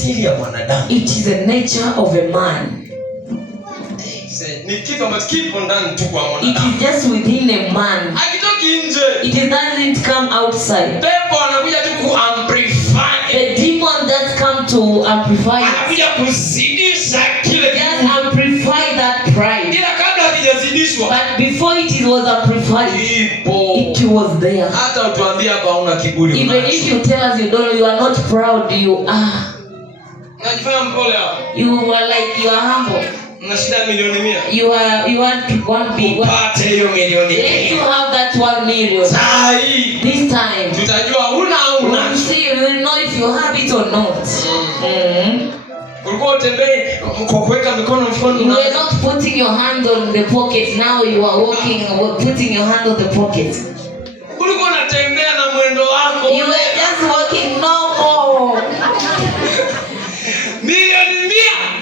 asili ya mwanadamu. It is the nature of a man. Ni kitu ambacho kipo ndani tu kwa mwanadamu. It is just within a man. Hakitoki nje. It doesn't come outside. Pepo anakuja tu ku-amplify. The demon that come to amplify. Anakuja kuzidisha kile kitu. Just amplify that pride. Ila kabla hakijazidishwa. But before it was amplified, it was there. Hata utuambia hapa una kiburi. Even if you tell us you are not proud, you are. Unajifanya mpole hapo. You are like, you are humble. Una shida milioni 100. You want 1 billion. Upate hiyo milioni 100. Let you have that 1 million. Sahi. This time. Tutajua una au una. We'll see, we will know if you have it or not. Ulikuwa utembei kwa kuweka mikono mfukoni. You were not putting your hand on the pocket. Now you are walking, putting your hand on the pocket. Ulikuwa unatembea na mwendo wako. You were just walking normal. Milioni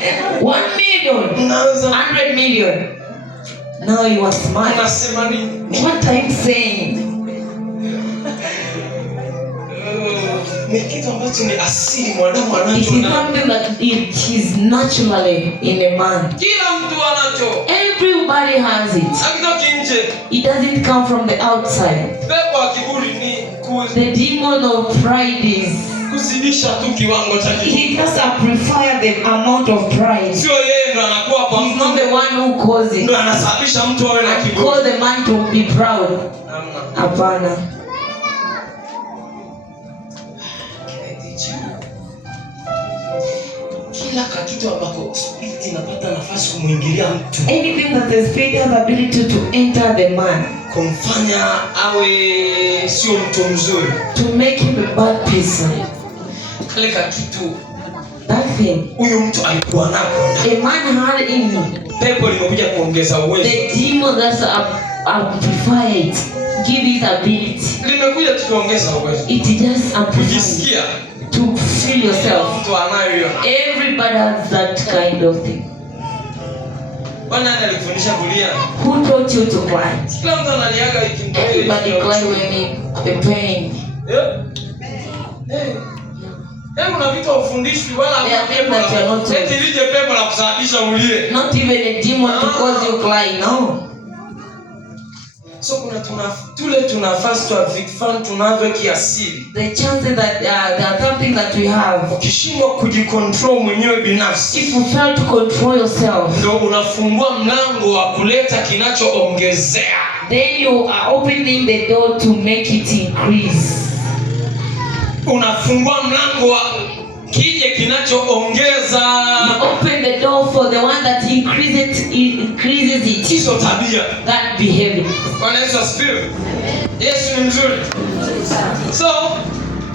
100. 1 million. 100 million. Now you are smiling. Unasema nini? What I'm saying. Ni kitu ambacho ni asili mwanadamu anacho. It is something that it is naturally in a man. Kila mtu anacho. Everybody has it. Hakitoki nje. It doesn't come from the outside. Pepo ya kiburi ni The demon of pride is kuzidisha tu kiwango cha kiburi. he just amplify the amount of pride. Sio yeye ndo anakuwa kwa He's not the one who causes it. ndo anasababisha mtu awe na kiburi. Cause the man to be proud. Hapana. Kila kitu ambako spirit inapata nafasi kumuingilia mtu. Anything that the spirit has ability to enter the man. Kumfanya awe sio mtu mzuri. To make him a bad person. Kile kitu. That thing. Huyo mtu alikuwa nako. A man had in him. Pepo limekuja kuongeza uwezo. The demon that's amplify it. Give it ability. Limekuja kuongeza uwezo. It just amplifies. To feel yourself. Everybody has that kind of thing. Who taught you to cry? Everybody cry when the pain. Not even a demon to cause you cry, no. So kuna tunafasi vifan tunavyo kiasili. The chances that there are something that we have. Ukishindwa kujicontrol mwenyewe binafsi. If you fail to control yourself. Ndio unafungua mlango wa kuleta kinachoongezea. Then you are opening the door to make it increase. Unafungua mlango wa kije kinachoongeza. You open the door for the one that increases it. Hizo tabia. That behavior. Bwana Yesu asifiwe. Yesu ni mzuri. So,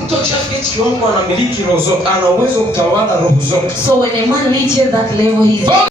mtu akishafikia kiwango anamiliki roho zote, ana uwezo kutawala roho zote. So when a man reaches that level, he's